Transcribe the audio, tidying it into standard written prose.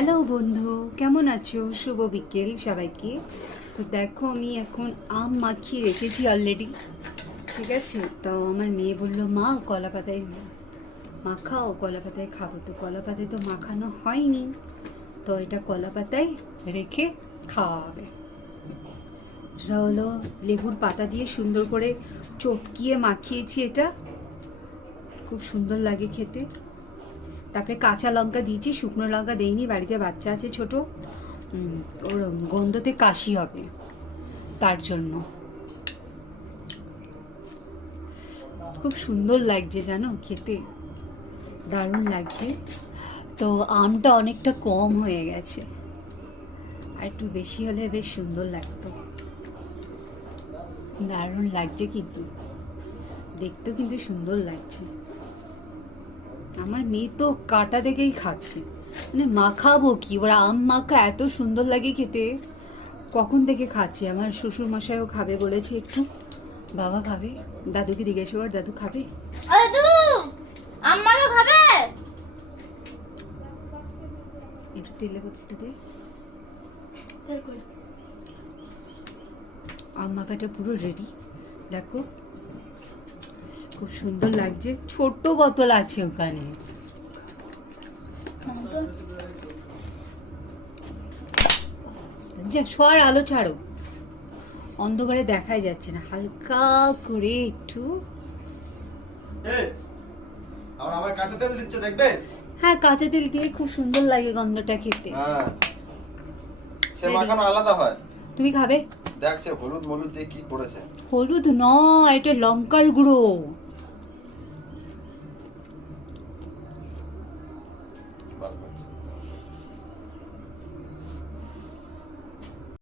Hello বন্ধু, কেমন আছো? শুভ বিকেল সবাইকে। তো দেখো, আমি এখন আম মাখিয়ে রেখেছি অলরেডি। ঠিক আছে, তো আমার মেয়ে বললো মা কলা পাতায় মাখাও, কলা পাতায় খাবো। তো কলা পাতায় তো মাখানো হয়নি, তো এটা কলা পাতায় রেখে খাওয়া হবে। এটা হলো লেবুর পাতা দিয়ে সুন্দর করে চটকিয়ে মাখিয়েছি। এটা খুব সুন্দর লাগে খেতে। তারপরে কাঁচা লঙ্কা দিয়েছি, শুকনো লঙ্কা দেইনি, বাড়িতে বাচ্চা আছে ছোট, ওর গন্ধতে কাশি হবে, তার জন্য। খুব সুন্দর লাগছে জানো খেতে, দারুণ লাগছে। তো আমটা অনেকটা কম হয়ে গেছে, আর একটু বেশি হলে বেশ সুন্দর লাগতো। দারুণ লাগছে, কিন্তু দেখতেও কিন্তু সুন্দর লাগছে। আমার মেয়ে তো কাটা দেখেই খাচ্ছে, মানে মাখাবো কি, ওরা আম মাখা এত সুন্দর লাগে খেতে, কখন থেকে খাচ্ছে। আমার শ্বশুর মশাইও খাবে বলেছে একটু, বাবা খাবে, দাদুকে জিজ্ঞেস কর, দাদু খাবে? দাদু আম্মা তো খাবে। একটু তেলে বোতলটা দে। আম মাখাটা পুরো রেডি, দেখো খুব সুন্দর লাগছে। ছোট্ট বোতল আছে ওখানে। যে সর আলো ছাড়ো, অন্ধকারে দেখাই যাচ্ছে না, হালকা করে একটু। আমার কাঁচা তেল দিচ্ছে দেখবে? হ্যাঁ, কাঁচা তেল দিয়ে খুব সুন্দর লাগে গন্ধটা খেতে। হ্যাঁ, সে মাখানো আলাদা হয়। তুমি খাবে? দেখ সে হলুদ মলুদ দিয়ে কি করেছে। হলুদ নয়, এটা লঙ্কার গুঁড়ো।